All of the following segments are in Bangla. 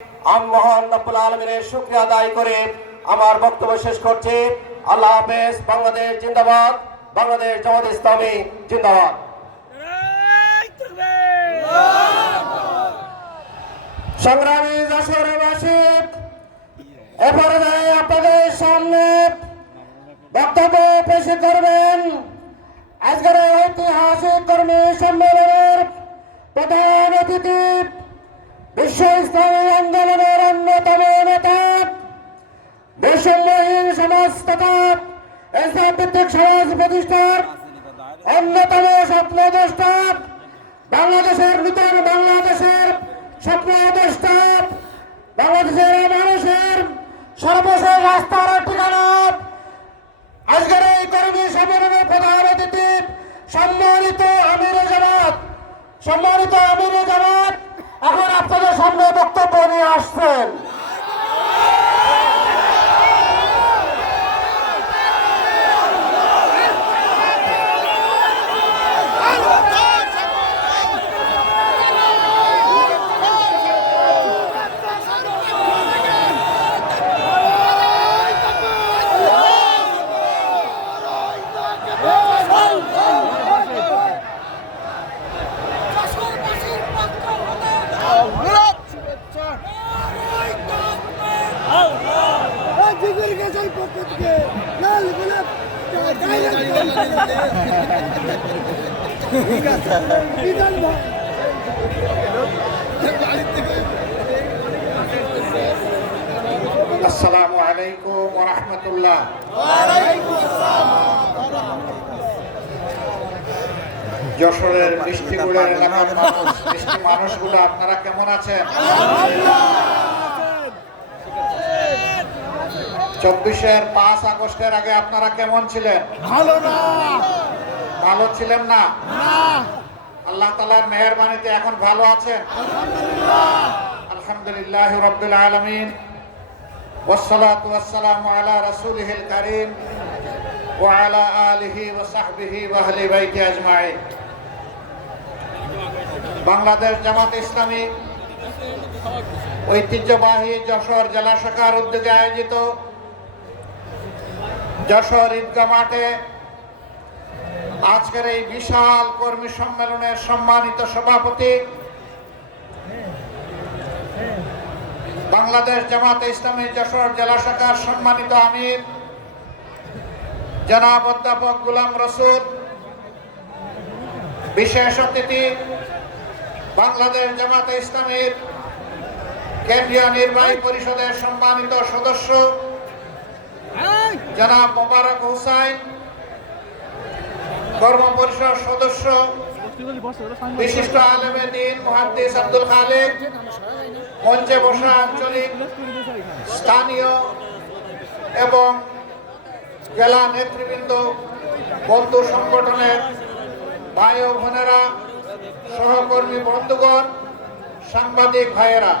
আমি মহান রব্বুল আলামিনের শুকরিয়া আদায় করে আমার বক্তব্য শেষ করছি। আল্লাহ হাফেজ। বাংলাদেশ জিন্দাবাদ। বাংলাদেশ জামাত ইসলামী জিন্দাবাদ। সংগ্রামী যশোরবাসী, এ পর্যায়ে আপনাদের সামনে বক্তব্য পেশ করবেন আজকের ঐতিহাসিক কর্মী সম্মেলনের প্রধান অতিথি, বিশ্ব ইসলামী আন্দোলনের অন্যতম নেতা, বৈষম্যহীন সমাজ তথা ইসলাম ভিত্তিক সমাজ প্রতিষ্ঠার অন্যতম স্বপ্নদ্রষ্টা, বাংলাদেশের নূতন বাংলাদেশের স্বপ্নদ্রষ্টা, বাংলাদেশের মানুষের সর্বশেষ রাস্তার ঠিকানা, আজকের এই কর্মী সম্মেলনের প্রধান অতিথি সম্মানিত আমিরে জামাত এখন আপনাদের সামনে বক্তব্য নিয়ে আসছেন। আসসালামু আলাইকুম ওয়া রাহমাতুল্লাহ। যশোরের মিষ্টিগুড়ের এলাকার মিষ্টি মানুষগুলো আপনারা কেমন আছেন? 24-এর 5 আগস্টের আগে আপনারা কেমন ছিলেন? ভালো ছিলেন না? আল্লাহ তাআলার মেহেরবানিতে এখন ভালো আছেন? আলহামদুলিল্লাহি রাব্বিল আলামিন, ওয়াসসালাতু ওয়াসসালামু আলা রাসূলিহিল কারীম ওয়া আলা আলিহি ওয়া সাহবিহি ওয়া আহলি বাইতি আজমাইন। বাংলাদেশ জামাত ইসলামী ঐতিহ্যবাহী যশোর জেলা শাখার উদ্যোগে আয়োজিত যশোর ঈদগাহ মাঠে আজকের এই বিশাল কর্মী সম্মেলনের সম্মানিত সভাপতি, বাংলাদেশ জামাত ইসলামী যশোর জেলা শাখার সম্মানিত আমির জনাব অধ্যাপক গোলাম রসুল, বিশেষ অতিথি বাংলাদেশ জামাত ইসলামীর কেন্দ্রীয় নির্বাহী পরিষদের সম্মানিত সদস্য জনাব মোবারক হোসাইন, কর্ম পরিষদ সদস্য বিশিষ্ট আলেমে দ্বীন মুহাদ্দিস আব্দুল খালেক, মঞ্চে বসা আঞ্চলিক, স্থানীয় এবং জেলা নেতৃবৃন্দ, বন্ধু সংগঠনের ভাই ও বোনেরা, সহকর্মী বন্ধুগণ, সাংবাদিক ভাইয়েরা,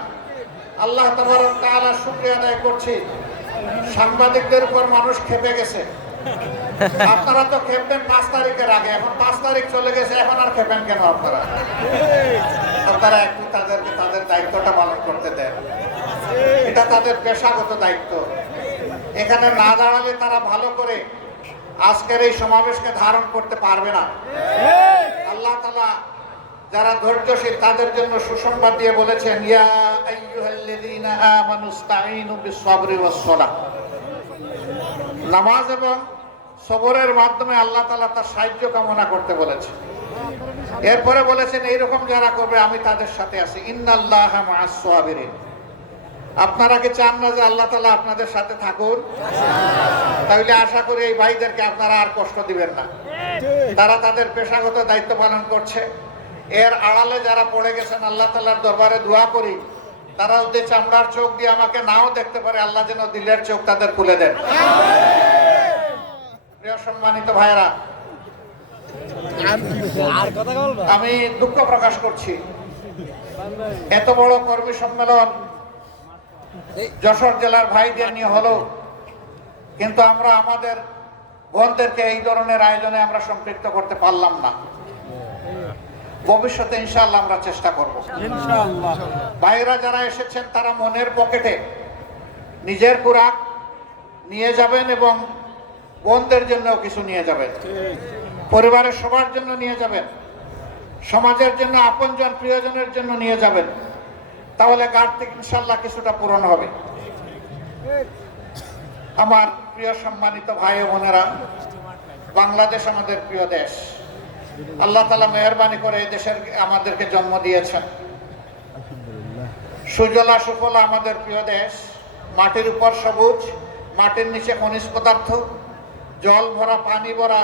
আল্লাহ তাবারক তাআলার শুকরিয়া আদায় করছি। সাংবাদিকদের উপর মানুষ খেপে গেছে। আপনারা তো খেপবেন 5 তারিখের আগে, এখন 5 তারিখ চলে গেছে, এখন আর খেপেন কেন? আপনারা একটু তাদেরকে তাদের দায়িত্বটা পালন করতে দেন। এটা তাদের পেশাগত দায়িত্ব। এখানে না দাঁড়ালে তারা ভালো করে আজকের এই সমাবেশকে ধারণ করতে পারবে না। আল্লাহ তাআলা যারা ধৈর্যশীল তাদের জন্য সুসংবাদ দিয়ে বলেছেন, ইয়া আইয়ুহাল্লাযীনা আমানুস্তাঈনু বিস-সাবরি ওয়াস-সালাহ। নামাজ এবং সবরের মাধ্যমে আল্লাহ তাআলা তার সাহায্য কামনা করতে বলেছেন। এরপরে বলেছেন, এইরকম যারা করবে আমি তাদের সাথে আছি, ইন্নাল্লাহা মা'আস-সাবিরিন। আপনারা কি চান না যে আল্লাহ তাআলা আপনাদের সাথে থাকুন? তাহলে আশা করি এই ভাইদেরকে আপনারা আর কষ্ট দিবেন না। তারা তাদের পেশাগত দায়িত্ব পালন করছে। এর আড়ালে যারা পড়ে গেছেন, আল্লাহ তাআলার দরবারে দোয়া করি তারা যদি চামড়ার চোখ দিয়ে আমাকে নাও দেখতে পারে, আল্লাহ যেন দিলের চোখ তাদের খুলে দেন। প্রিয় সম্মানিত ভাইরা, আমি দুঃখ প্রকাশ করছি, এত বড় কর্মী সম্মেলন যশোর জেলার ভাইদের নিয়ে হলো, কিন্তু আমরা আমাদের বোনদেরকে এই ধরনের আয়োজনে আমরা সম্পৃক্ত করতে পারলাম না। ভবিষ্যতে ইনশাআল্লাহ আমরা চেষ্টা করব। ভাইরা যারা এসেছেন তারা মনের পকেটে নিজের খোরাক নিয়ে যাবেন এবং বোনদের জন্য কিছু নিয়ে যাবেন, পরিবারের সবার জন্য নিয়ে যাবেন, সমাজের জন্য, আপনজন প্রিয়জনের জন্য নিয়ে যাবেন। তাহলে কার্তিক ইনশাআল্লাহ কিছুটা পূরণ হবে। আমার প্রিয় সম্মানিত ভাই ও বোনেরা, বাংলাদেশ আমাদের প্রিয় দেশ। আল্লাহ তাআলা মেহেরবানি করে এই দেশের আমাদেরকে জন্ম দিয়েছেন। সুজলা সুফলা আমাদের প্রিয় দেশ। মাটির উপর সবুজ, মাটির নিচে খনিজ পদার্থ, জল ভরা, পানি ভরা।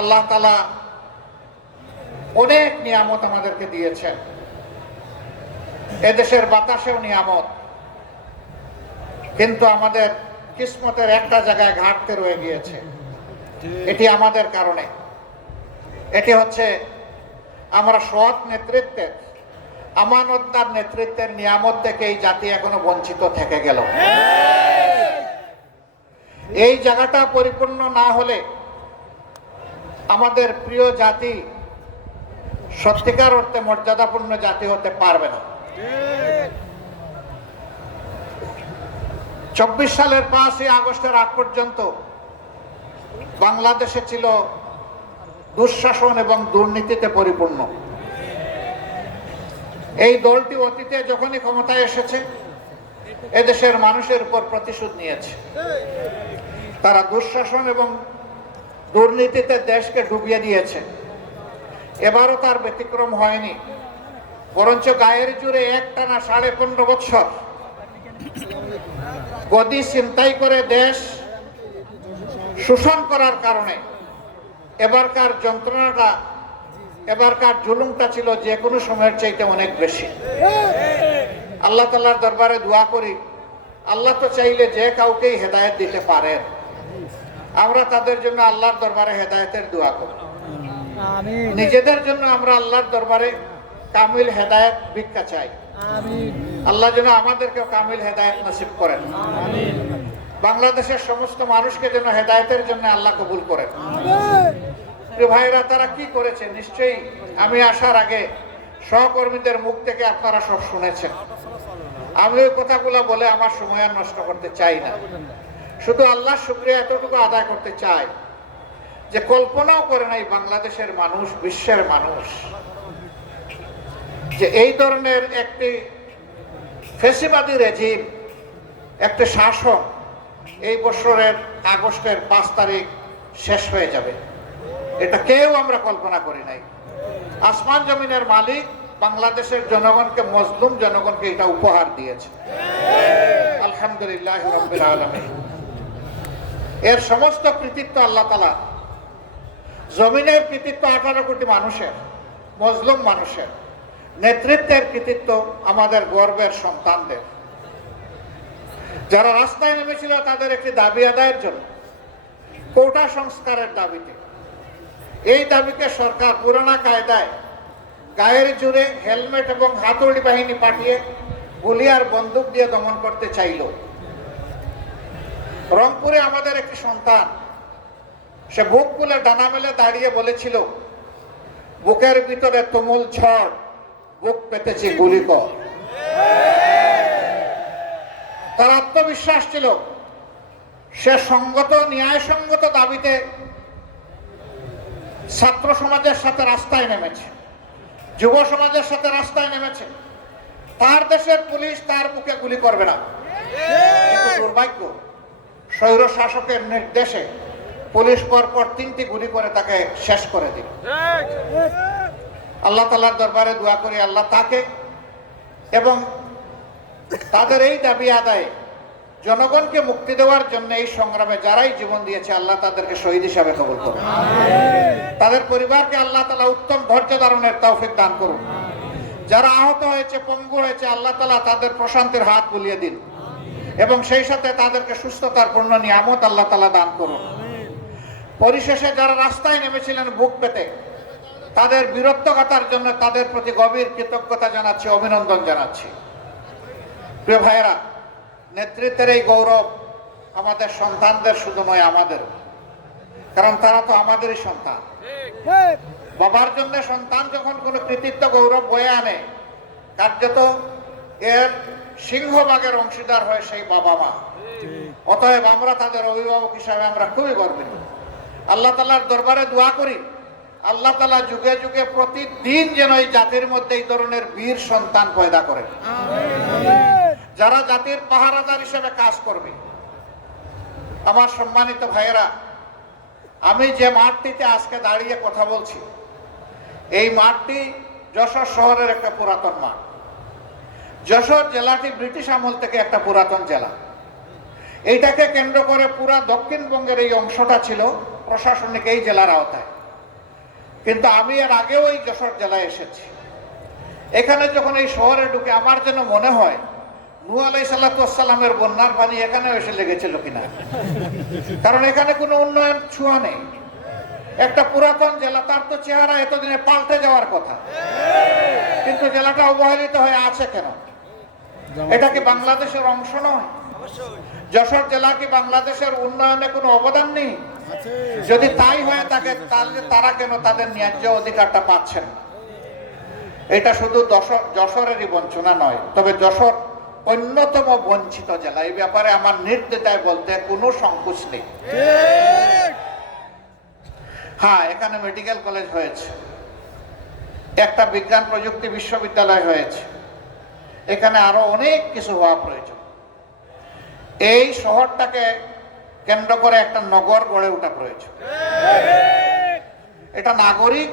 আল্লাহ তাআলা অনেক নিয়ামত আমাদেরকে দিয়েছেন। এদেশের বাতাসেও নিয়ামত, কিন্তু আমাদের কিসমতের একটা জায়গায় ঘাটতে রয়ে গিয়েছে। এটি আমাদের কারণে। এটি হচ্ছে আমরা সৎ নেতৃত্বের, আমানতদার নেতৃত্বের নিয়ামত থেকে এই জাতি এখনো বঞ্চিত থেকে গেল। এই জায়গাটা পরিপূর্ণ না হলে আমাদের প্রিয় জাতি সত্যিকার অর্থে মর্যাদাপূর্ণ জাতি হতে পারবে না। 24 সালের 5ই আগস্টের আগ পর্যন্ত বাংলাদেশে ছিল দুঃশাসন এবং দুর্নীতিতে পরিপূর্ণ। এই দলটি অতীতে যখনই ক্ষমতায় এসেছে এদেশের মানুষের উপর প্রতিশোধ নিয়েছে। তারা দুঃশাসন এবং দুর্নীতিতে দেশকে ডুবিয়ে দিয়েছে। এবারও তার ব্যতিক্রম হয়নি, বরঞ্চ গায়ের জুড়ে একটানা 15.5 বছর গদি ছিনতাই করে দেশ শোষণ করার কারণে এবারকার যন্ত্রণাটা, এবারকার জুলুমটা ছিল যে কোনো সময়ের চাইতে অনেক বেশি। আল্লাহ তাআলার দরবারে দোয়া করি, আল্লাহ তো চাইলে যে কাউকেই হেদায়েত দিতে পারেন। আমরা তাদের জন্য আল্লাহর দরবারে হেদায়েতের দোয়া করি। নিজেদের জন্য আমরা আল্লাহর দরবারে কামিল হেদায়েত ভিক্ষা চাই। আল্লাহ যেন আমাদেরকে কামিল হেদায়েত নসিব করেন। বাংলাদেশের সমস্ত মানুষকে যেন হেদায়েতের জন্য আল্লাহ কবুল করেন। ভাইরা, তারা কি করেছে নিশ্চয়ই আমি আসার আগে সহকর্মীদের মুখ থেকে আপনারা সব শুনেছেন। আমি ওই কথাগুলো বলে আমার সময় আর নষ্ট করতে চাই না। শুধু আল্লাহর শুকরিয়া এতটুকু আদায় করতে চাই যে কল্পনাও করে নাই বাংলাদেশের মানুষ, বিশ্বের মানুষ, যে এই ধরনের একটি ফ্যাসিবাদী রেজিম, একটি শাসন এই বছরের আগস্টের 5 তারিখ শেষ হয়ে যাবে। এটা কেউ আমরা কল্পনা করি নাই। আসমান জমিনের মালিক বাংলাদেশের জনগণকে, মজলুম জনগণকে এটা উপহার দিয়েছে। আলহামদুলিল্লাহ রাব্বিল আলামিন। এর সমস্ত কৃতিত্ব আল্লাহ তাআলা। জমিনের কৃতিত্ব 18 কোটি মানুষের, মজলুম মানুষের। নেতৃত্বের কৃতিত্ব আমাদের গর্বের সন্তানদের। যারা রাস্তায় নেমেছিল তাদের একটি দাবি আদায়ের জন্য, কোটা সংস্কারের দাবিতে। এই দাবিকে সরকার পুরানা কায়দায় গায়ের জুড়ে হেলমেট এবং হাতুড়ি বাহিনী পাঠিয়ে গুলি আর বন্দুক দিয়ে দমন করতে চাইল। রংপুরে আমাদের একটি সন্তান, সে বুক খুলে ডানা মেলে দাঁড়িয়ে বলেছিল, বুকের ভিতরে তুমুল ঝড়, বুক পেতেছি গুলি কর। তার আত্মবিশ্বাস ছিল, সে সঙ্গত, ন্যায়সঙ্গত দাবিতে ছাত্র সমাজের সাথে রাস্তায় নেমেছে, যুব সমাজের সাথে রাস্তায় নেমেছে। তার দেশের পুলিশ তার বুকে গুলি করবে না। কিন্তু দুর্ভাগ্য, স্বৈর শাসকের নির্দেশে পুলিশ পরপর 3টি গুলি করে তাকে শেষ করে দিল। আল্লাহ তাআলার দরবারে দোয়া করি, আল্লাহ তাকে এবং তাদের এই দাবি আদায়ে জনগণকে মুক্তি দেওয়ার জন্য এই সংগ্রামে যারাই জীবন দিয়েছে আল্লাহ তাদেরকে শহীদ হিসাবে কবুল করুন। তাদের পরিবারকে আল্লাহ তাআলা উত্তম ধৈর্য ধারণের তৌফিক দান করুন। যারা আহত হয়েছে, পঙ্গু হয়েছে, আল্লাহ তাআলা তাদের প্রশান্তির হাত বুলিয়ে দিন এবং সেই সাথে তাদেরকে সুস্থতার পূর্ণ নিয়ামত আল্লাহ তাআলা দান করুন। পরিশেষে যারা রাস্তায় নেমেছিলেন বুক পেতে, তাদের বীরত্বগাথার জন্য তাদের প্রতি গভীর কৃতজ্ঞতা জানাচ্ছি, অভিনন্দন জানাচ্ছি। প্রিয় ভাইয়েরা, নেতৃত্বের এই গৌরব আমাদের সন্তানদের শুধু নয়, আমাদের, কারণ তারা তো আমাদেরই সন্তান। বাবার জন্য সন্তান যখন কোনো কৃতিত্ব গৌরব বয়ে আনে, কার্যত এর সিংহভাগের অংশীদার হয় সেই বাবা মা। অতএব আমরা তাদের অভিভাবক হিসাবে আমরা খুবই গর্বিত। আল্লাহ তাআলার দরবারে দোয়া করি, আল্লাহ তাআলা যুগে যুগে প্রতিদিন যেন এই জাতির মধ্যে এই ধরনের বীর সন্তান পয়দা করেন, যারা জাতির পাহারাদার হিসেবে কাজ করবে। আমার সম্মানিত ভাইয়েরা, আমি যে মাঠটিতে আজকে দাঁড়িয়ে কথা বলছি, এই মাঠটি যশোর শহরের একটা পুরাতন মাঠ। যশোর জেলাটি ব্রিটিশ আমল থেকে একটা পুরাতন জেলা। এইটাকে কেন্দ্র করে পুরা দক্ষিণবঙ্গের এই অংশটা ছিল প্রশাসনিক এই জেলার আওতায়। কিন্তু আমি এর আগেও এই যশোর জেলায় এসেছি। এখানে যখন এই শহরে ঢুকে আমার যেন মনে হয় নূহ আলাইহিস সালামের বন্যার পানি এখানেও এসে লেগেছিল কিনা, কারণ এখানে কোনো উন্নয়ন ছোঁয়া নেই। একটা পুরাতন জেলা, তার তো চেহারা এতদিনে পাল্টে যাওয়ার কথা, কিন্তু জেলাটা অবহেলিত হয়ে আছে কেন? এটা কি বাংলাদেশের অংশ নয়? যশোর জেলা কি বাংলাদেশের উন্নয়নে কোনো অবদান নেই? যদি তাই হয়ে থাকে, তাহলে তারা কেন তাদের ন্যায্য অধিকারটা পাচ্ছেন না? এটা শুধু যশোরেরই বঞ্চনা নয়, তবে যশোর অন্যতম বঞ্চিত জেলা। এই ব্যাপারে আমার নির্দ্বিধায় বলতে কোনো সংকোচ নেই। হ্যাঁ, এখানে মেডিকেল কলেজ হয়েছে, একটা বিজ্ঞান প্রযুক্তি বিশ্ববিদ্যালয় হয়েছে, এখানে আরো অনেক কিছু হওয়া প্রয়োজন। এই শহরটাকে কেন্দ্র করে একটা নগর গড়ে ওঠা প্রয়োজন। এটা নাগরিক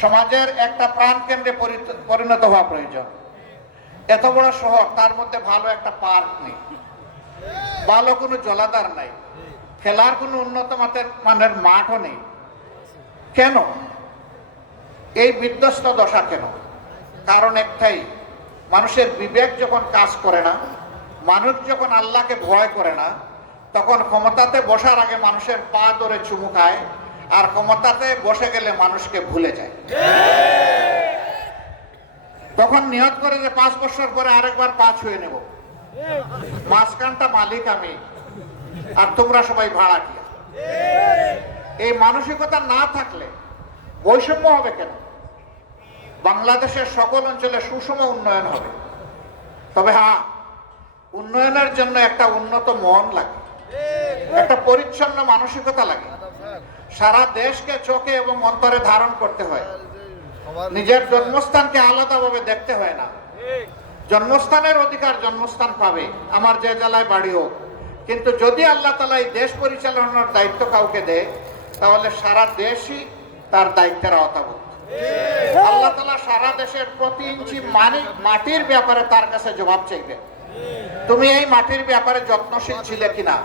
সমাজের একটা প্রাণ কেন্দ্রে পরিণত হওয়া প্রয়োজন। এত বড় শহর, তার মধ্যে ভালো একটা পার্ক নেই, ভালো কোনো জলাধার নাই, খেলার কোনো উন্নত মানের মাঠও নেই। কেন এই বিধ্বস্ত দশা? কেন? কারণ একটাই, মানুষের বিবেক যখন কাজ করে না, মানুষ যখন আল্লাহকে ভয় করে না, তখন ক্ষমতাতে বসার আগে মানুষের পা ধরে চুমু খায়, আর ক্ষমতাতে বসে গেলে মানুষকে ভুলে যায়। তখন নিয়ত করে যে 5 বছর পরে আরেকবার পা ছুঁয়ে নেব, মাঝখানটা মালিক আমি আর তোমরা সবাই ভাড়াটিয়া। এই মানসিকতা না থাকলে বৈষম্য হবে কেন? বাংলাদেশের সকল অঞ্চলে সুষম উন্নয়ন হবে। তবে হ্যাঁ, উন্নয়নের জন্য একটা উন্নত মন লাগে, একটা পরিচ্ছন্ন মানসিকতা লাগে। সারা দেশকে চোখে এবং অন্তরে ধারণ করতে হয়। নিজের জন্মস্থানকে আলাদাভাবে দেখতে হয় না। জন্মস্থানের অধিকার জন্মস্থান পাবে, আমার যে জেলায় বাড়ি হোক। কিন্তু যদি আল্লাহ তাআলা এই দেশ পরিচালনার দায়িত্ব কাউকে দেয়, তাহলে সারা দেশই তার দায়িত্বের আওতাভুক্ত। আল্লাহ তাআলা সারা দেশের প্রতি ইঞ্চি মাটির ব্যাপারে তার কাছে জবাব চাইবে। তুমি এই মাটির ব্যাপারে যত্নশীল ছিলে কিনা?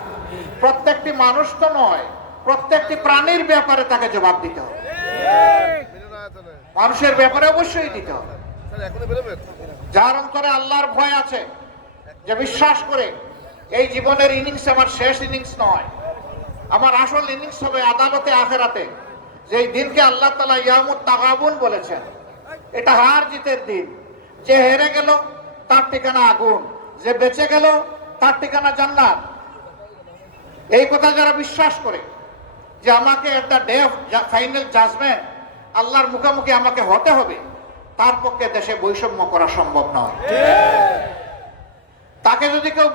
প্রত্যেকটি মানুষ তো নয়, প্রত্যেকটি প্রাণীর ব্যাপারে তাকে জবাব দিতে হবে। মানুষের ব্যাপারে অবশ্যই দিতে হবে। যার অন্তরে আল্লাহর ভয় আছে, যে বিশ্বাস করে এই জীবনের ইনিংস আমার শেষ ইনিংস নয়, আমার আসল ইনিংস হবে আদালতে আখেরাতে, যেই দিনকে আল্লাহ তাআলা ইয়ামুত তাগাবুন বলেছেন। এটা হার জিতের দিন। যে হেরে গেল তার ঠিকানা আগুন, যে বেঁচে গেল তার ঠিকানা জান্নাত। এই কথা যারা বিশ্বাস করে যে আমাকে একটা ডে অফ ফাইনাল জাজমেন্ট, আল্লাহর মুখোমুখি আমাকে হতে হবে, তার পক্ষে দেশে বৈষম্য করা সম্ভব নয়। তাকে যদি কেউ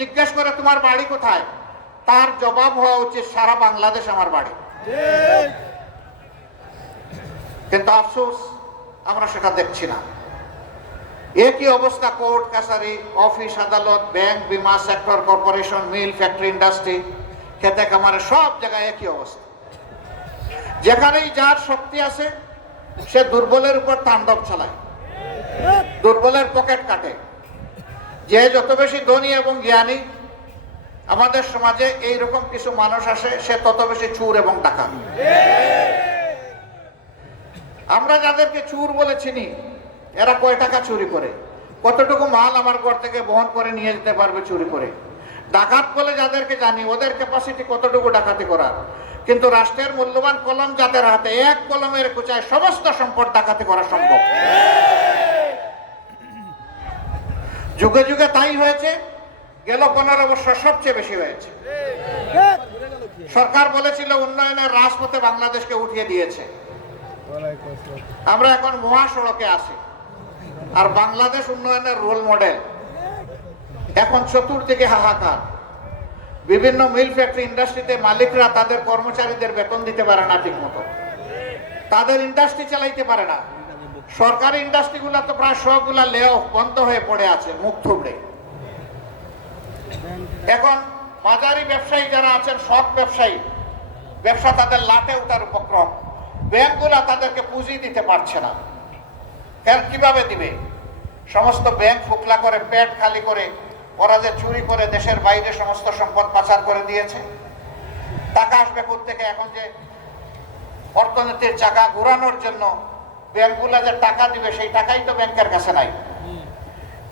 জিজ্ঞেস করে তোমার বাড়ি কোথায়, তার জবাব হওয়া উচিত সারা বাংলাদেশ আমার বাড়ি। কিন্তু আফসোস, আমরা সেটা দেখছি না। একই অবস্থা কোর্ট কাছারি, অফিস আদালত, ব্যাংক, বিমা সেক্টর, কর্পোরেশন, মিল, ফ্যাক্টরি, ইন্ডাস্ট্রি, খেতে খামারে, সব জায়গায় একই অবস্থা। যেখানেই যার শক্তি আছে সে দুর্বলের উপর তাণ্ডব চালায়, দুর্বলের পকেট কাটে। যে যত বেশি ধনী এবং জ্ঞানী আমাদের সমাজে এইরকম কিছু মানুষ আসে, সে তত বেশি চোর এবং ডাকাত। আমরা যাদেরকে চোর বলে চিনি, এরা কয় টাকা চুরি করে, কতটুকু মাল আমার ঘর থেকে বহন করে নিয়ে যেতে পারবে চুরি করে। ডাকাত বলে যাদেরকে জানি, ওদের ক্যাপাসিটি কতটুকু ডাকাতি করার। কিন্তু রাষ্ট্রের মূল্যবান কলম যাদের হাতে, এক কলমের কুচায় সমস্ত সম্পদ ডাকাতি করা সম্ভব। যুগে যুগে তাই হয়েছে, গেল 15 বছর সবচেয়ে বেশি হয়েছে। সরকার বলেছিল উন্নয়নের রাজপথে বাংলাদেশকে উঠিয়ে দিয়েছে, আমরা এখন মহাসড়কে আছি, আর বাংলাদেশ উন্নয়নের রোল মডেল। এখন চতুর্দিকে হাহাকার। বিভিন্ন মিল ফ্যাক্টরি ইন্ডাস্ট্রিতে মালিকরা তাদের কর্মচারীদের বেতন দিতে পারে না ঠিক মতো, তাদের ইন্ডাস্ট্রি চালাইতে পারে না। সরকারি ইন্ডাস্ট্রিগুলা তো প্রায় সবগুলা লে অফ বন্ধ হয়ে পড়ে আছে মুখ থুবড়ে। এখন বাজারি ব্যবসায়ী যারা আছেন, সব ব্যবসায়ী, ব্যবসা তাদের লাটে ওঠার উপক্রম। ব্যাংকগুলা তাদেরকে পুঁজি দিতে পারছে না। কিভাবে দিবে? সমস্ত ব্যাংক ফুকলা করে, পেট খালি করে, ওরা যে চুরি করে দেশের বাইরে সমস্ত সম্পদ পাচার করে দিয়েছে। টাকা আসবে কোত্থেকে? এখন যে অর্থনীতির চাকা ঘোরানোর জন্য ব্যাংকগুলা যে টাকা দিবে, সেই টাকাই তো ব্যাংকের কাছে নাই।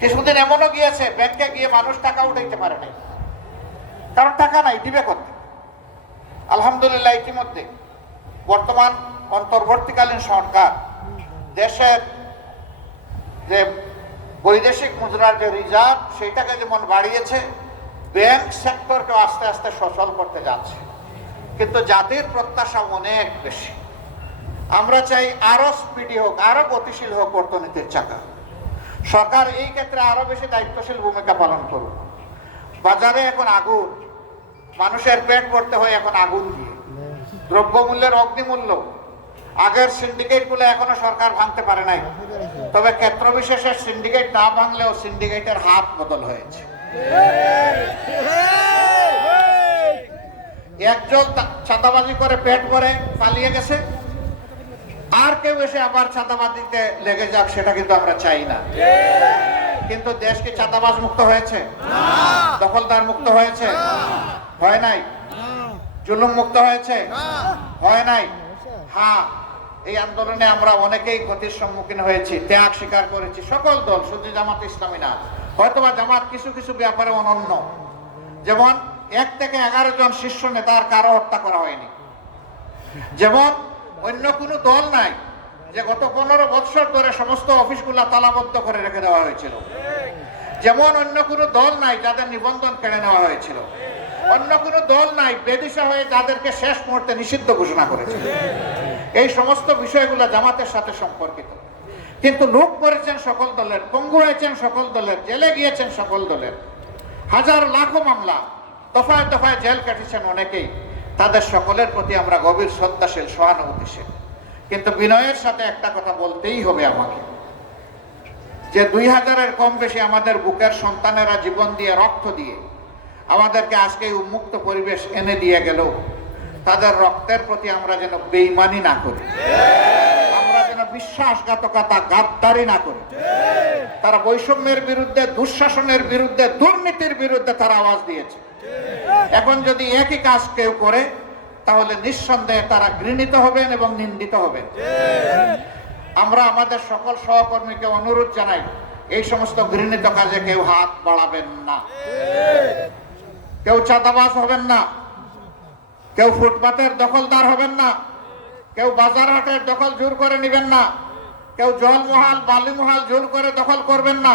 কিছুদিন এমনও গিয়েছে ব্যাংকে গিয়ে মানুষ টাকা উঠাইতে পারে নাই, কারণ টাকা নাই, দিবে করতে। আলহামদুলিল্লাহ ইতিমধ্যে বর্তমান অন্তর্বর্তীকালীন সরকার দেশের যে বৈদেশিক মুদ্রার যে রিজার্ভ, সেইটাকে যেমন বাড়িয়েছে, ব্যাংক সেক্টরকে আস্তে আস্তে সচল করতে যাচ্ছে। কিন্তু জাতির প্রত্যাশা অনেক বেশি। আমরা চাই আরো স্পিডি হোক, আরো গতিশীল হোক অর্থনীতির চাকা। সরকার এই ক্ষেত্রে আরো বেশি দায়িত্বশীল ভূমিকা পালন করুক। বাজারে এখন আগুন, মানুষের পেট ভরতে হয় এখন আগুন দিয়ে। দ্রব্যমূল্যের অগ্নিমূল্য, আগের সিন্ডিকেট গুলো এখনো সরকার ভাঙতে পারে নাই, তবে ক্ষেত্র বিশেষের সিন্ডিকেট না ভাঙলেও সিন্ডিকেটের হাত বদল হয়েছে। একজন চাঁদাবাজি করে পেট ভরে পালিয়ে গেছে, আর কেউ এসে আবার চাঁদাবাজিতে লেগে যাক, সেটা কিন্তু আমরা চাই না। কিন্তু দেশ কি চাঁদাবাজ মুক্ত হয়েছে? দখলদার মুক্ত হয়েছে? হয় নাই। জুলুম মুক্ত হয়েছে? হয় নাই। হ্যাঁ, এই আন্দোলনে আমরা অনেকেই ক্ষতির সম্মুখীন হয়েছি, ত্যাগ স্বীকার করেছি, সকল দল, শুধু জামাত ইসলামী না। হয়তোবা জামাত কিছু কিছু ব্যাপারে অনন্য, যেমন 1 থেকে 11 জন শীর্ষ নেতার কারো হত্যা করা হয়নি। যেমন অন্য কোনো দল নাই যে গত 15 বছর ধরে সমস্ত অফিসগুলা তালাবদ্ধ করে রেখে দেওয়া হয়েছিল। যেমন অন্য কোনো দল নাই যাদের নিবন্ধন কেড়ে নেওয়া হয়েছিল। অন্য কোনো দল নাই বেদিশা হয়ে যাদেরকে শেষ মুহূর্তে নিষিদ্ধ ঘোষণা করেছিল। এই সমস্ত বিষয়গুলো জামাতের সাথে সম্পর্কিত। কিন্তু লোক করেছেন সকল দলের, পঙ্গু হয়েছেন সকল দলের, জেলে গিয়েছেন সকল দলের, হাজার লাখো মামলা, দফায় দফায় জেল কাটিয়েছেন অনেকেই। তাদের সকলের প্রতি আমরা গভীর শ্রদ্ধাশীল, সহানুভূতিশীল। কিন্তু বিনয়ের সাথে একটা কথা বলতেই হবে আমাকে, যে 2000-এর কম বেশি আমাদের বুকের সন্তানেরা জীবন দিয়ে, রক্ত দিয়ে আমাদেরকে আজকে এই উন্মুক্ত পরিবেশ এনে দিয়ে গেল, তাদের রক্তের প্রতি আমরা যেন বেঈমানি না করি, আমরা যেন বিশ্বাসঘাতকতা, গাদ্দারি না করি। তারা বৈষম্যের বিরুদ্ধে, দুঃশাসনের বিরুদ্ধে, দুর্নীতির বিরুদ্ধে তারা আওয়াজ দিয়েছে। এখন যদি একই কাজ কেউ করে, তাহলে নিঃসন্দেহে তারা ঘৃণিত হবেন এবং নিন্দিত হবেন। আমরা আমাদের সকল সহকর্মীকে অনুরোধ জানাই, এই সমস্ত ঘৃণিত কাজে কেউ হাত বাড়াবেন না, কেউ চাঁদাবাজ হবেন না, কেউ ফুটপাতের দখলদার হবেন না, কেউ বাজার হাটের দখল জোর করে নেবেন না, কেউ জলমহাল, বালিমহাল জোর করে দখল করবেন না।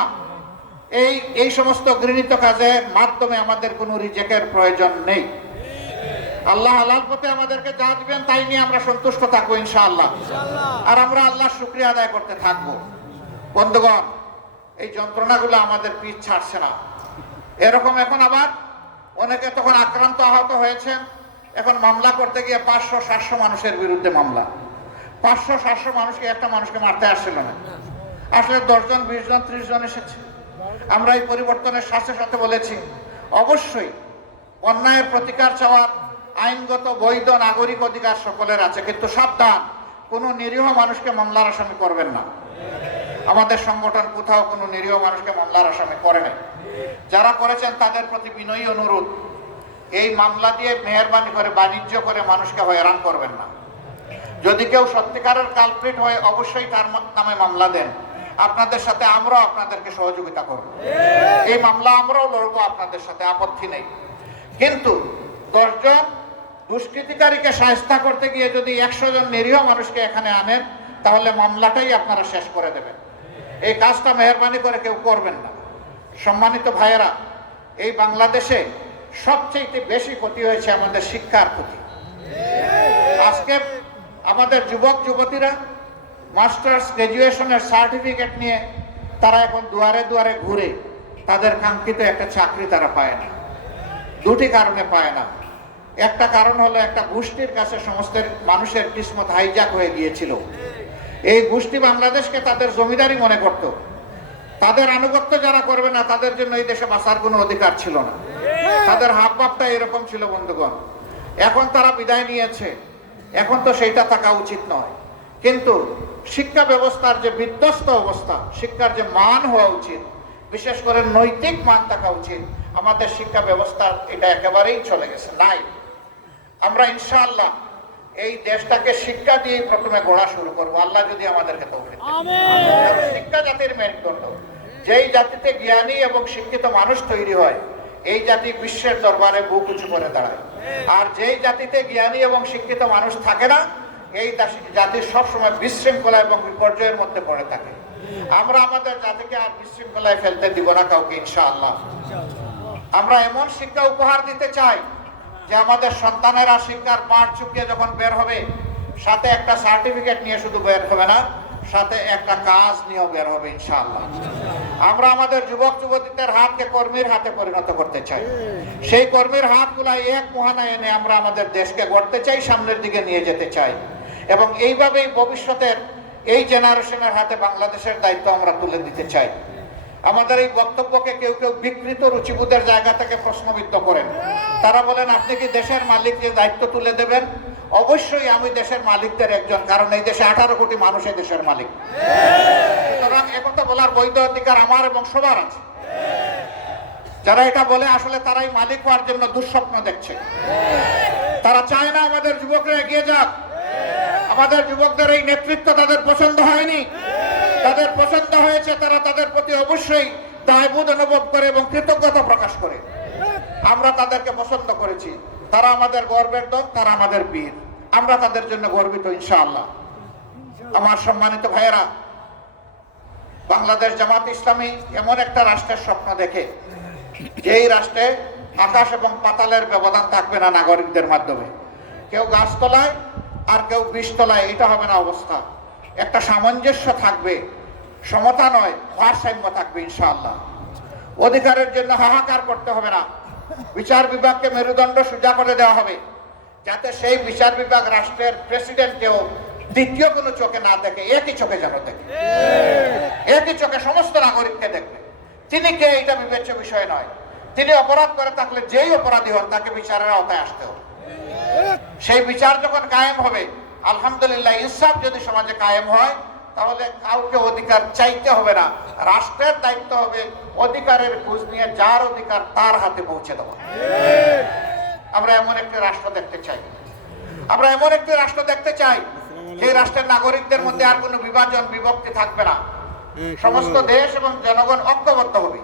এই সমস্ত ঘৃণিত কাজের মাধ্যমে আমাদের কোনো রিজেকের প্রয়োজন নেই। আল্লাহ হালাল পথে আমাদেরকে যা দিবেন তাই নিয়ে আমরা সন্তুষ্ট থাকবো ইনশাআল্লাহ। আর আমরা আল্লাহর শুকরিয়া আদায় করতে থাকবো। বন্ধুগণ, এই যন্ত্রণাগুলো আমাদের পিছ ছাড়ছে না। এরকম এখন আবার অনেকে তখন আক্রান্ত, আহত হয়েছেন, এখন মামলা করতে গিয়ে 500-700 মানুষের বিরুদ্ধে মামলা। 500-700 মানুষকে, একটা মানুষকে মারতে আসছিল না, আসলে 10 জন, 20 জন, 30 জন এসেছে। আমরা এই পরিবর্তনের সাথে সাথে বলেছি, অবশ্যই অন্যায়ের প্রতিকার চাওয়ার আইনগত বৈধ নাগরিক অধিকার সকলের আছে, কিন্তু সাবধান, কোনো নিরীহ মানুষকে মামলার আসামি করবেন না। আমাদের সংগঠন কোথাও কোনো নিরীহ মানুষকে মামলার আসামি করে নাই। যারা করেছেন তাদের প্রতি বিনয়ী অনুরোধ, এই মামলা দিয়ে মেহেরবানি করে, বাণিজ্য করে মানুষকে হয়রান করবেন না। যদি কেউ সত্যিকারের কালপ্রিট হয়, অবশ্যই তার নামে মামলা দেন। আপনাদের সাথে আমরাও আপনাদেরকে সহযোগিতা করব, এই মামলা আমরাও লড়বো আপনাদের সাথে, আপত্তি নেই। কিন্তু 10 জন দুষ্কৃতিকারীকে শায়েস্তা করতে গিয়ে যদি 100 জন নিরীহ মানুষকে এখানে আনেন, তাহলে মামলাটাই আপনারা শেষ করে দেবেন। এই কাজটা মেহেরবানি করে কেউ করবেন না। সম্মানিত ভাইয়েরা, এই বাংলাদেশে সবচেয়ে বেশি ক্ষতি হয়েছে আমাদের শিক্ষার ক্ষতি। আজকে আমাদের যুবক যুবতীরা মাস্টার্স গ্রাজুয়েশনের সার্টিফিকেট নিয়ে তারা এখন দুয়ারে দুয়ারে ঘুরে তাদের কাঙ্ক্ষিত একটা চাকরি তারা পায় না। দুটি কারণে পায় না। একটা কারণ হলো একটা গোষ্ঠীর কাছে সমস্ত মানুষের কিসমত হাইজ্যাক হয়ে গিয়েছিল। এই গোষ্ঠী বাংলাদেশকে তাদের জমিদারি মনে করত। তাদের আনুগত্য যারা করবে না তাদের জন্য এই দেশে বাঁচার কোনো অধিকার ছিল না। তাদের হাবভাবটা এরকম ছিল বন্ধুগণ। এখন তারা বিদায় নিয়েছে, এখন তো সেইটা থাকা উচিত নয়। কিন্তু শিক্ষা ব্যবস্থার যে বিধ্বস্ত অবস্থা, শিক্ষার যে মান হওয়া উচিত, বিশেষ করে নৈতিক মান থাকা উচিত, আমাদের শিক্ষা ব্যবস্থা এটা একেবারেই চলে গেছে, নাই। আমরা ইনশাআল্লাহ এই দেশটাকে শিক্ষা দিয়ে প্রথমে গড়া শুরু করবো, আল্লাহ যদি আমাদেরকে তৌফিক দেন। শিক্ষা জাতির মেরুদণ্ড। যেই জাতিতে জ্ঞানী এবং শিক্ষিত মানুষ তৈরি হয়, এই জাতি বিশ্বের দরবারে বুক উঁচু করে দাঁড়ায়। আর যেই জাতিতে জ্ঞানী এবং শিক্ষিত মানুষ থাকে না, এই জাতি সবসময় বিশৃঙ্খলা এবং বিপর্যয়ের মধ্যে পড়ে থাকে। আমরা আমাদের জাতিকে আর বিশৃঙ্খলায় ফেলতে দিব না কাউকে, ইনশাআল্লাহ। আমরা এমন শিক্ষা উপহার দিতে চাই যে আমাদের সন্তানেরা শিক্ষার পাঠ চুকিয়ে যখন বের হবে, সাথে একটা সার্টিফিকেট নিয়ে শুধু বের হবে না, সাথে একটা কাজ নিয়েও বের হবে, ইনশাআল্লাহ। আমরা আমাদের যুবক যুবতীদের হাতকে কর্মীর হাতে পরিণত করতে চাই। সেই কর্মীর হাতগুলা এক মোহানায় এনে আমরা আমাদের দেশকে গড়তে চাই, সামনের দিকে নিয়ে যেতে চাই। এবং এইভাবেই ভবিষ্যতের এই জেনারেশনের হাতে বাংলাদেশের দায়িত্ব আমরা তুলে দিতে চাই। আমাদের এই বক্তব্যকে কেউ কেউ বিকৃত রুচিবোধের জায়গা থেকে প্রশ্নবিদ্ধ করেন। তারা বলেন, আপনি কি দেশের মালিককে দায়িত্ব তুলে দেবেন? অবশ্যই আমি দেশের মালিকদের একজন, কারণ এই দেশে 18 কোটি মানুষ এই দেশের মালিক। সুতরাং একথা বলার বৈধ অধিকার আমার এবং সবার আছে। যারা এটা বলে আসলে তারাই মালিক হওয়ার জন্য দুঃস্বপ্ন দেখছে। তারা চায় না আমাদের যুবকরা এগিয়ে যাক। আমাদের যুবকদের এই নেতৃত্ব তাদের পছন্দ হয়নি। তাদের পছন্দ হয়েছে, তারা তাদের প্রতি অবশ্যই দায়বোধ অনুভব করে এবং কৃতজ্ঞতা প্রকাশ করে। আমরা তাদেরকে পছন্দ করেছি। তারা আমাদের গর্বের দল, তারা আমাদের বীর। আমরা তাদের জন্য গর্বিত, ইনশাআল্লাহ। আমার সম্মানিত ভাইয়েরা, বাংলাদেশ জামাত ইসলামী এমন একটা রাষ্ট্রের স্বপ্ন দেখে, যেই রাষ্ট্রে আকাশ এবং পাতালের ব্যবধান থাকবে না নাগরিকদের মাধ্যমে। কেউ গাছতলায় আর কেউ বিষতলায়, এটা হবে না অবস্থা। একটা সামঞ্জস্য থাকবে, সমতা নয়, ভারসাম্য থাকবে, ইনশাআল্লাহ। অধিকারের জন্য হাহাকার করতে হবে না। বিচার বিভাগকে মেরুদণ্ড সোজা করে দেওয়া হবে, যাতে সেই বিচার বিভাগ রাষ্ট্রের প্রেসিডেন্টকেও দ্বিতীয় কোনো চোখে না দেখে, একই চোখে যেন দেখে, একই চোখে সমস্ত নাগরিককে দেখবে। তিনি কে এটা বিবেচ্য বিষয় নয়। তিনি অপরাধ করে থাকলে যেই অপরাধী হন তাকে বিচারের আওতায় আসতে হবে। সেই বিচার যখন কায়েম হবে, আলহামদুলিল্লাহ, ইনসাফ যদি সমাজে কায়েম হয়, তাহলে কাউকে অধিকার চাইতে হবে না। রাষ্ট্রের দায়িত্ব হবে অধিকারের খোঁজ নিয়ে যার অধিকার তার হাতে পৌঁছে দেওয়া। আমরা এমন একটি রাষ্ট্র দেখতে চাই। আমরা এমন একটি রাষ্ট্র দেখতে চাই যে রাষ্ট্রের নাগরিকদের মধ্যে আর কোনো বিভাজন বিভক্তি থাকবে না। সমস্ত দেশ এবং জনগণ ঐক্যবদ্ধ হবে।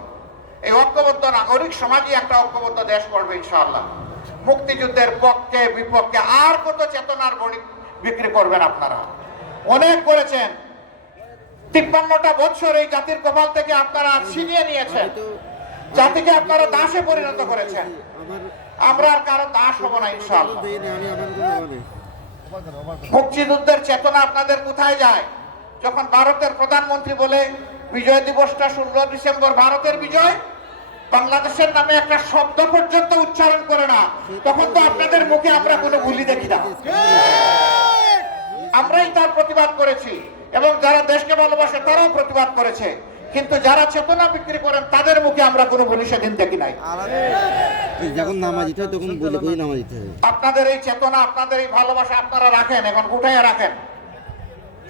এই ঐক্যবদ্ধ নাগরিক সমাজই একটা ঐক্যবদ্ধ দেশ করবে, ইনশাআল্লাহ। মুক্তিযুদ্ধের পক্ষে বিপক্ষে আর কত চেতনার বড়ি বিক্রি করবেন আপনারা? অনেক করেছেন। 53টা বছর এই জাতির কপাল থেকে আপনারা ছিনিয়ে নিয়েছেন। জাতিকে আপনারা দাসে পরিণত করেছেন। আমরা আর কারো দাস হব না, ইনশাআল্লাহ। মুক্তিযুদ্ধের চেতনা আপনাদের কোথায় যায়? যখন ভারতের প্রধানমন্ত্রী বলে বিজয় দিবসটা 16 ডিসেম্বর ভারতের বিজয়, বাংলাদেশের নামে একটা শব্দ পর্যন্ত উচ্চারণ করে না, তখন তো আপনাদের মুখে আমরা কোনো গুলি দেখি না। আমরাই তার প্রতিবাদ করেছি এবং যারা দেশকে ভালোবাসে তারাও প্রতিবাদ করেছে। কিন্তু যারা চেতনা বিক্রি করেন তাদের মুখে আমরা কোনো গুলি সেদিন দেখি নাই। আপনাদের এই চেতনা, আপনাদের এই ভালোবাসা আপনারা রাখেন, এখন গুটাইয়া রাখেন।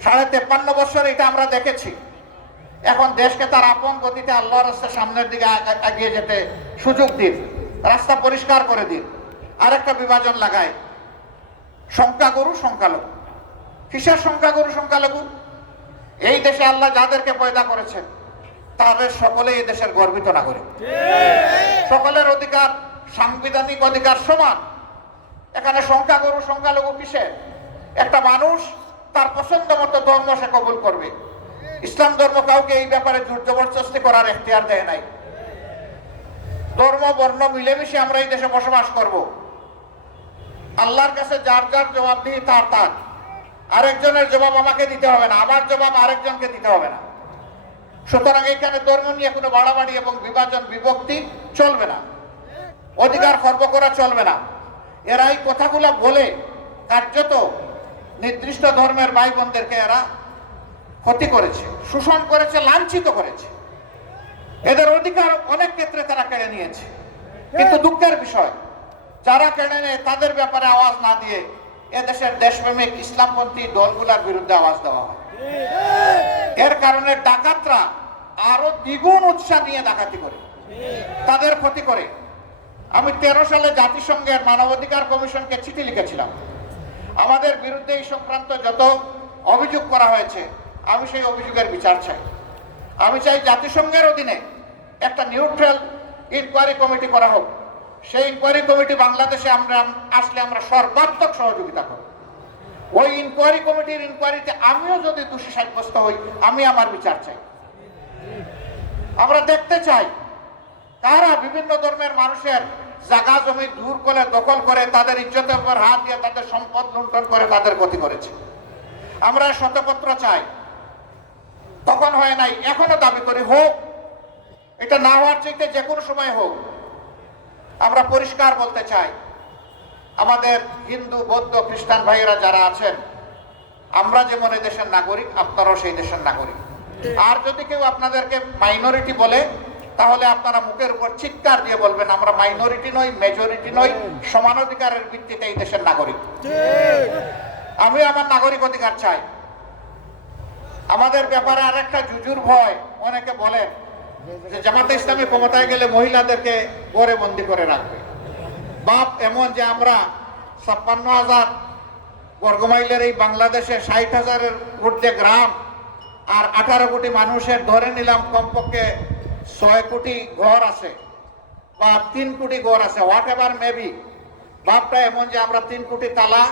53.5 বছর এটা আমরা দেখেছি। এখন দেশকে তার আপন গতিতে আল্লাহর রাস্তার সামনের দিকে এগিয়ে যেতে সুযোগ দিন, রাস্তা পরিষ্কার করে দিন। আরেকটা বিভাজন লাগায়, সংখ্যাগুরু সংখ্যালঘু। কিসের সংখ্যাগুরু সংখ্যালঘু? এই দেশে আল্লাহ যাদেরকে পয়দা করেছেন তাদের সকলে এই দেশের গর্বিত নাগরিক। সকলের অধিকার, সাংবিধানিক অধিকার সমান। এখানে সংখ্যাগুরু সংখ্যালঘু কিসের? একটা মানুষ তার পছন্দ মতো ধর্ম সে কবুল করবে। ইসলাম ধর্ম কাউকে এই ব্যাপারে জোর জবরদস্তি করার এখতিয়ার দেয় নাই। ধর্ম বর্ণ মিলেমিশে আমরা এই দেশে বসবাস করব। আল্লাহর কাছে যার যার জবাবদিহি তার তার। আরেকজনের জবাব আমাকে দিতে হবে না, আমার জবাব আরেকজনকে দিতে হবে না। সুতরাং এখানে ধর্ম নিয়ে কোনো বাড়াবাড়ি এবং বিভাজন বিভক্তি চলবে না, অধিকার খর্ব করা চলবে না। এরা এই কথাগুলো বলে কার্যত নির্দিষ্ট ধর্মের ভাই বোনদেরকে এরা ক্ষতি করেছে, শোষণ করেছে, লাঞ্ছিত করেছে। এদের অধিকার অনেক ক্ষেত্রে তারা কেড়ে নিয়েছে। কিন্তু দুঃখের বিষয়, যারা কেড়ে নেয় তাদের ব্যাপারে আওয়াজ না দিয়ে এদেশের দেশপ্রেমিক ইসলামপন্থী দলগুলোর বিরুদ্ধে আওয়াজ দেওয়া হয়। এর কারণে ডাকাতরা আরো দ্বিগুণ উৎসাহ নিয়ে ডাকাতি করে, তাদের ক্ষতি করে। আমি 13 সালে জাতিসংঘের মানবাধিকার কমিশনকে চিঠি লিখেছিলাম। আমাদের বিরুদ্ধে এই সংক্রান্ত যত অভিযোগ করা হয়েছে, আমি সেই অভিযোগের বিচার চাই। আমি চাই জাতিসংঘের অধীনে একটা নিউট্রাল ইনকোয়ারি কমিটি করা হোক। সেই ইনকোয়ারি কমিটি বাংলাদেশে আসলে আমরা সর্বাত্মক সহযোগিতা করব। ওই ইনকোয়ারি কমিটির ইনকোয়ারিতে আমিও যদি দোষী সাব্যস্ত হই, আমি আমার বিচার চাই। আমরা দেখতে চাই কারা বিভিন্ন ধর্মের মানুষের জায়গা জমি দূর করে দখল করে তাদের ইজ্জতের উপর হাত দিয়ে তাদের সম্পদ লুণ্ঠন করে তাদের ক্ষতি করেছে। আমরা শতপত্র চাই, তখন হয় নাই, এখনো দাবি করি হোক। এটা না হওয়ার চাইতে যে কোনো সময় হোক। আমরা পরিষ্কার বলতে চাই, আমাদের হিন্দু বৌদ্ধ খ্রিস্টান ভাইয়েরা যারা আছেন, আমরা যেমন এই দেশের নাগরিক, আপনারাও সেই দেশের নাগরিক। আর যদি কেউ আপনাদেরকে মাইনরিটি বলে, তাহলে আপনারা মুখের উপর চিৎকার দিয়ে বলবেন আমরা মাইনরিটি নই, মেজরিটি নই, সমান অধিকারের ভিত্তিতে এই দেশের নাগরিক। আমি আমার নাগরিক অধিকার চাই। আমাদের ব্যাপারে আরেকটা জুজুর ভয়, অনেকে বলেন যে জামাতে ইসলামী ক্ষমতায় গেলে মহিলাদেরকে ঘরে বন্দি করে রাখবে। বাপ এমন যে আমরা 56,000 বর্গমাইলের এই বাংলাদেশে 60,000-এর ঊর্ধ্বে গ্রাম আর 18 কোটি মানুষের ধরে নিলাম কমপক্ষে 6 কোটি ঘর আছে বা 3 কোটি ঘর আছে, হোয়াট এভার মেবি। বাপটা এমন যে আমরা 3 কোটি তালা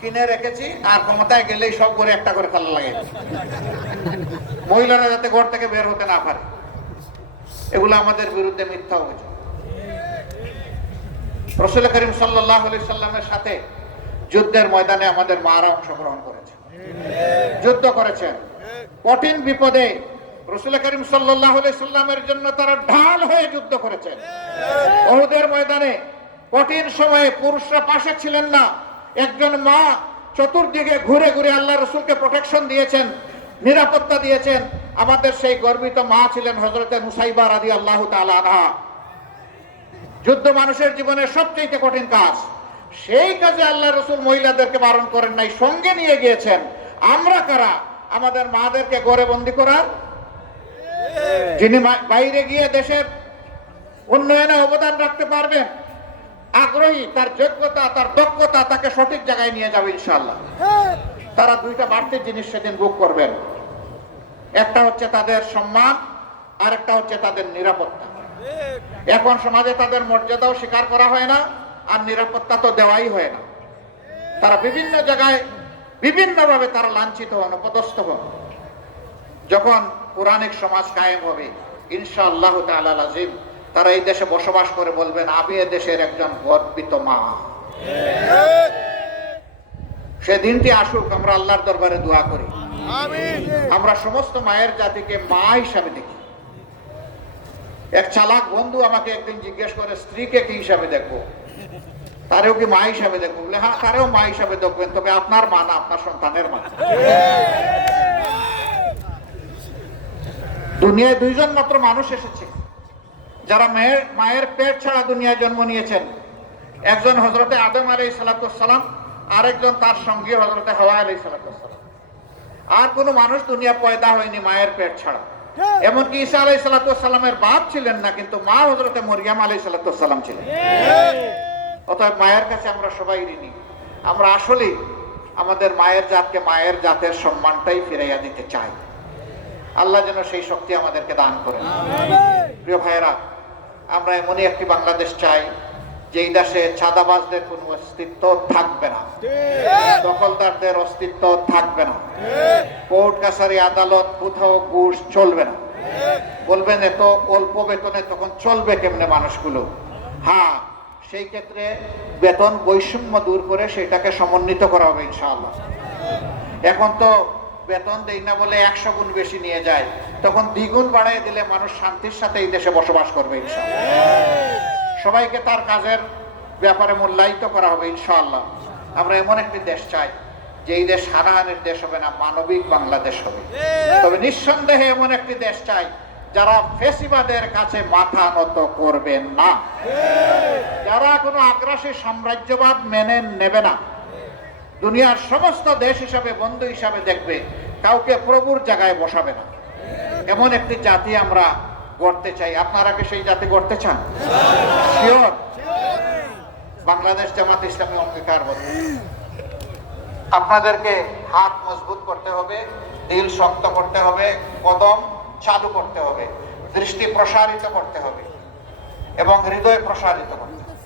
কিনে রেখেছি আর ক্ষমতায় গেলেই সব ঘরে একটা করে তালা লাগে, মহিলারা যাতে ঘর থেকে বের হতে না পারে। এগুলো আমাদের বিরুদ্ধে মিথ্যা অভিযোগ। রাসূল করিম সাল্লাল্লাহু আলাইহি সাল্লামের সাথে যুদ্ধের ময়দানে আমাদের মারা অংশগ্রহণ করেছে, যুদ্ধ করেছেন। কঠিন বিপদে রাসূল করিম সাল্লাল্লাহু আলাইহি সাল্লামের জন্য তারা ঢাল হয়ে যুদ্ধ করেছেন। উহুদের ময়দানে কঠিন সময়ে পুরুষরা পাশে ছিলেন না, একজন মা চতুর্দিকে ঘুরে ঘুরে আল্লাহ রাসূলকে প্রোটেকশন দিয়েছেন, নিরাপত্তা দিয়েছেন। আমাদের সেই গর্বিত মা ছিলেন হযরতে নুসাইবা রাদিয়াল্লাহু তাআলা আনহা। যুদ্ধ মানুষের জীবনের সবচেয়ে কঠিন কাজ, সেই কাজে আল্লাহ রাসূল মহিলাদেরকে বারণ করেন নাই, সঙ্গে নিয়ে গিয়েছেন। আমরা কারা আমাদের মাদেরকে ঘরে বন্দী করার? যিনি বাইরে গিয়ে দেশের উন্নয়নে অবদান রাখতে পারবেন, আগ্রহী, তার যোগ্যতা, তার দক্ষতা তাকে সঠিক জায়গায় নিয়ে যাবে ইনশাআল্লাহ। তারা দুইটা বাড়তি জিনিস সেদিন ভোগ করবেন, একটা হচ্ছে তাদের সম্মান, আর একটা হচ্ছে তাদের নিরাপত্তা। এখন সমাজে তাদের মর্যাদাও স্বীকার করা হয় না, আর নিরাপত্তা তো দেওয়াই হয় না। তারা বিভিন্ন জায়গায় বিভিন্নভাবে তারা লাঞ্ছিত হন, অপদস্থ হন। যখন পুরাণিক সমাজ কায়েম হবে ইনশাআল্লাহ তাআলা আযীম, তারা এই দেশে বসবাস করে বলবেন আমি এ দেশের একজন গর্বিত মা। সেদিনটি আসুক, আমরা আল্লাহর দরবারে দোয়া করি। আমরা সমস্ত মায়ের জাতিকে মা হিসাবে দেখি। এক চালাক বন্ধু আমাকে একদিন জিজ্ঞেস করে স্ত্রীকে কি হিসাবে দেখবো, তারেও কি মা হিসাবে দেখবো? বলে হ্যাঁ, তারেও মা হিসাবে দেখবেন, তবে আপনার মা না, আপনার সন্তানের মা। দুনিয়ায় দুইজন মাত্র মানুষ এসেছে যারা মায়ের পেট ছাড়া দুনিয়ায় জন্ম নিয়েছেন। একজন হযরতে আদম আলাইহিস সালাম, আরেকজন তার সঙ্গী হযরতে হাওয়া আলাইহিস সালাম। আর কোনো মানুষ দুনিয়া পয়দা হয়নি মায়ের পেট ছাড়া। এমনকি ঈসা আলাইহিস সালামের বাপ ছিলেন না, কিন্তু মা হযরতে মরিয়ম আলাইহিস সালাম ছিলেন। অতএব মায়ের কাছে আমরা সবাই ঋণী। আমরা আসলেই আমাদের মায়ের জাতকে, মায়ের জাতের সম্মানটাই ফিরাইয়া দিতে চাই। আল্লাহ যেন সেই শক্তি আমাদেরকে দান করেন। প্রিয় ভাইয়েরা, আমরা এমনই একটি বাংলাদেশ চাই যেই দেশে চাঁদাবাজদের কোনো অস্তিত্ব থাকবে না, দখলদারদের অস্তিত্ব থাকবে না, কোর্ট কাছারি আদালত কোথাও ঘুষ চলবে না। বলবেন এত অল্প বেতনে তখন চলবে কেমনে মানুষগুলো? হ্যাঁ, সেই ক্ষেত্রে বেতন বৈষম্য দূর করে সেটাকে সমন্বিত করা হবে ইনশাআল্লাহ। এখন তো বেতন দেই না বলে 100 গুণ বেশি নিয়ে যায়, তখন দ্বিগুণ বাড়াই দিলে মানুষ শান্তির সাথে এই দেশে বসবাস করবে ইনশাআল্লাহ। সবাইকে তার কাজের ব্যাপারে মূল্যায়িত করা হবে ইনশাআল্লাহ। আমরা এমন একটি দেশ চাই যে এই দেশ হানাহানির দেশ হবে না, মানবিক বাংলাদেশ হবে। তবে নিঃসন্দেহে এমন একটি দেশ চাই যারা ফ্যাসিবাদের কাছে মাথা নত করবেন না, যারা কোনো আগ্রাসী সাম্রাজ্যবাদ মেনে নেবে না, দুনিয়ার সমস্ত দেশ হিসাবে বন্ধু হিসাবে দেখবে, কাউকে প্রভুর জায়গায় বসাবে না। এমন একটি জাতি আমরা গড়তে চাই। আপনারা কি সেই জাতি গড়তে চান? শিওর? বাংলাদেশ জামাত ইসলামী অঙ্গীকারবদ্ধ। আপনাদেরকে হাত মজবুত করতে হবে, দিল শক্ত করতে হবে, কদম চালু করতে হবে, দৃষ্টি প্রসারিত করতে হবে এবং হৃদয় প্রসারিত করতে হবে।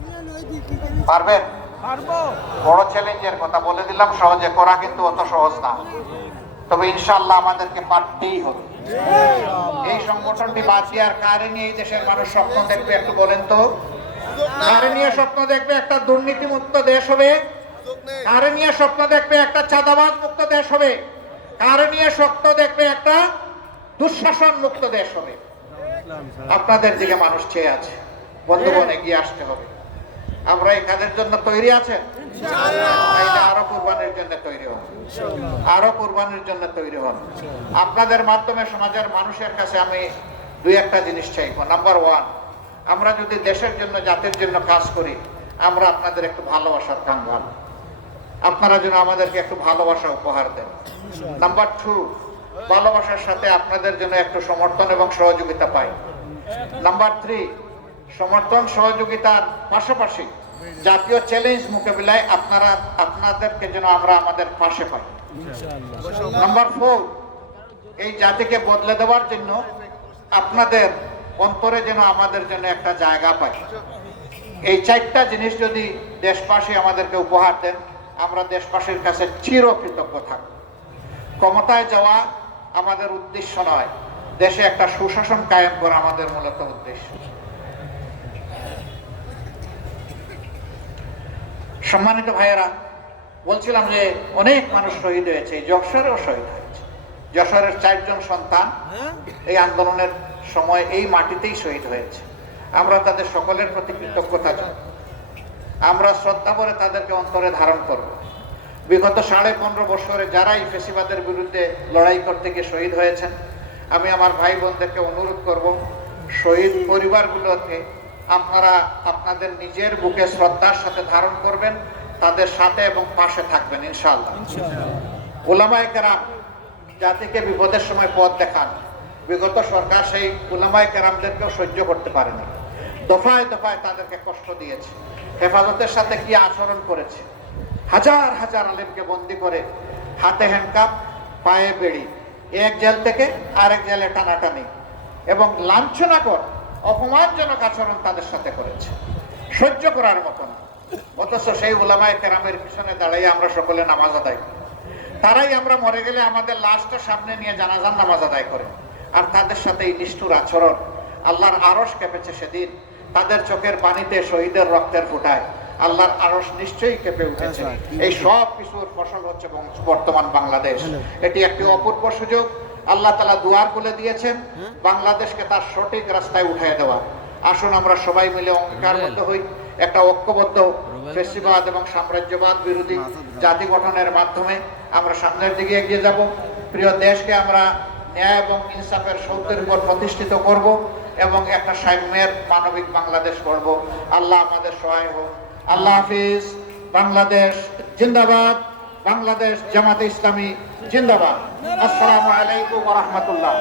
পারবেন? বড় চ্যালেঞ্জের কথা বলে দিলাম, সহজে করা কিন্তু অত সহজ না, তবে ইনশাআল্লাহ আমাদেরকে পারতেই হবে। এই সংগঠনটি বাদ দিয়ে আর কারে নিয়ে এই দেশের মানুষ স্বপ্ন দেখবে একটু বলেন তো? কারে নিয়ে স্বপ্ন দেখবে একটা দুর্নীতি মুক্ত দেশ হবে? কারে নিয়ে স্বপ্ন দেখবে একটা চাঁদাবাজ মুক্ত দেশ হবে? কারে নিয়ে স্বপ্ন দেখবে একটা দুঃশাসন মুক্ত দেশ হবে? আপনাদের দিকে মানুষ চেয়ে আছে। বন্ধুগণ, এগিয়ে আসতে হবে। আমরা এই কাজের জন্য তৈরি আছেন? আরো কুরবানির জন্য তৈরি হন, আরো কুরবানির জন্য তৈরি হন। আপনাদের মাধ্যমে সমাজের মানুষের কাছে আমি দুই একটা জিনিস চাইব। নাম্বার 1, আমরা যদি দেশের জন্য জাতির জন্য কাজ করি, আমরা আপনাদের একটু ভালোবাসার কাঙ্গাল, আপনারা যেন আমাদেরকে একটু ভালোবাসা উপহার দেন। নাম্বার 2, ভালোবাসার সাথে আপনাদের জন্য একটু সমর্থন এবং সহযোগিতা পাই। নাম্বার 3, সমর্থন সহযোগিতার পাশাপাশি জাতীয় চ্যালেঞ্জ মোকাবিলায় আপনাদেরকে যেন আমরা আমাদের পাশে পাই। নাম্বার 4, এই জাতিকে বদলে দেওয়ার জন্য আপনাদের অন্তরে যেন আমাদের জন্য একটা জায়গা পাই। এই 4টা জিনিস যদি দেশবাসী আমাদেরকে উপহার দেন, আমরা দেশবাসীর কাছে চিরকৃতজ্ঞ থাকব। ক্ষমতায় যাওয়া আমাদের উদ্দেশ্য নয়, দেশে একটা সুশাসন কায়েম করা আমাদের মূলত উদ্দেশ্য। সম্মানিত ভাইয়েরা, বলছিলাম যে অনেক মানুষ শহীদ হয়েছে, যশোরেও শহীদ হয়েছে। যশোরের 4 জন সন্তান এই আন্দোলনের সময় এই মাটিতেই শহীদ হয়েছে। আমরা তাদের সকলের প্রতি কৃতজ্ঞতা জানাই। আমরা শ্রদ্ধা করে তাদেরকে অন্তরে ধারণ করব। বিগত 15.5 বছরে যারা এই ফ্যাসিবাদের বিরুদ্ধে লড়াই করতে গিয়ে শহীদ হয়েছেন, আমি আমার ভাই বোনদেরকে অনুরোধ করব, শহীদ পরিবারগুলোকে আপনারা আপনাদের নিজের বুকে শ্রদ্ধার সাথে ধারণ করবেন, তাদের সাথে এবং পাশে থাকবেন ইনশাআল্লাহ। উলামায়ে কেরাম জাতিকে বিপদের সময় পথ দেখান। বিগত সরকার সেই উলামায়ে কেরামদেরকেও সহ্য করতে পারেনি, দফায় দফায় তাদেরকে কষ্ট দিয়েছে, হেফাজতের সাথে কি আচরণ করেছে, হাজার হাজার আলেমকে বন্দি করে হাতে হ্যান্ডকাপ, পায়ে বেড়ি, এক জেল থেকে আরেক জেলে টানাটানি এবং লাঞ্ছনাকর অপমানজনক আচরণ তাদের সাথে করেছে, সহ্য করার মতো না। অথচ সেই উলামায়ে কেরামের পিছনে দাঁড়িয়ে আমরা সকলে নামাজ আদায় করি। তারাই আমরা মরে গেলে আমাদের লাশটা সামনে নিয়ে জানাজার নামাজ আদায় করে। আর তাদের সাথে এই নিষ্ঠুর আচরণ, আল্লাহর আরশ কেঁপেছে সেদিন। তাদের চোখের পানিতে শহীদের রক্তের ফোঁটায় আল্লাহর আরশ নিশ্চয়ই কেঁপে উঠেছে। এই সব কিছুর ফসল হচ্ছে বর্তমান বাংলাদেশ। এটি একটি অপূর্ব সুযোগ। আল্লাহ তাআলা দুয়ার খুলে দিয়েছেন বাংলাদেশকে তার সঠিক রাস্তায় উঠিয়ে দেওয়া। আসুন আমরা সবাই মিলে অঙ্গীকারবদ্ধ হই, একটা ঐক্যবদ্ধ ফ্যাসিবাদ এবং সাম্রাজ্যবাদ বিরোধী জাতি গঠনের মাধ্যমে আমরা সামনের দিকে এগিয়ে যাব। প্রিয় দেশকে আমরা ন্যায় এবং ইনসাফের সত্যের উপর প্রতিষ্ঠিত করব এবং একটা সাম্যের মানবিক বাংলাদেশ করব। আল্লাহ আমাদের সহায় হোক। আল্লাহ হাফিজ। বাংলাদেশ জিন্দাবাদ। বাংলাদেশ জামাতে ইসলামী জিন্দাবাদ। আসসালামু আলাইকুম ওয়া রাহমাতুল্লাহ।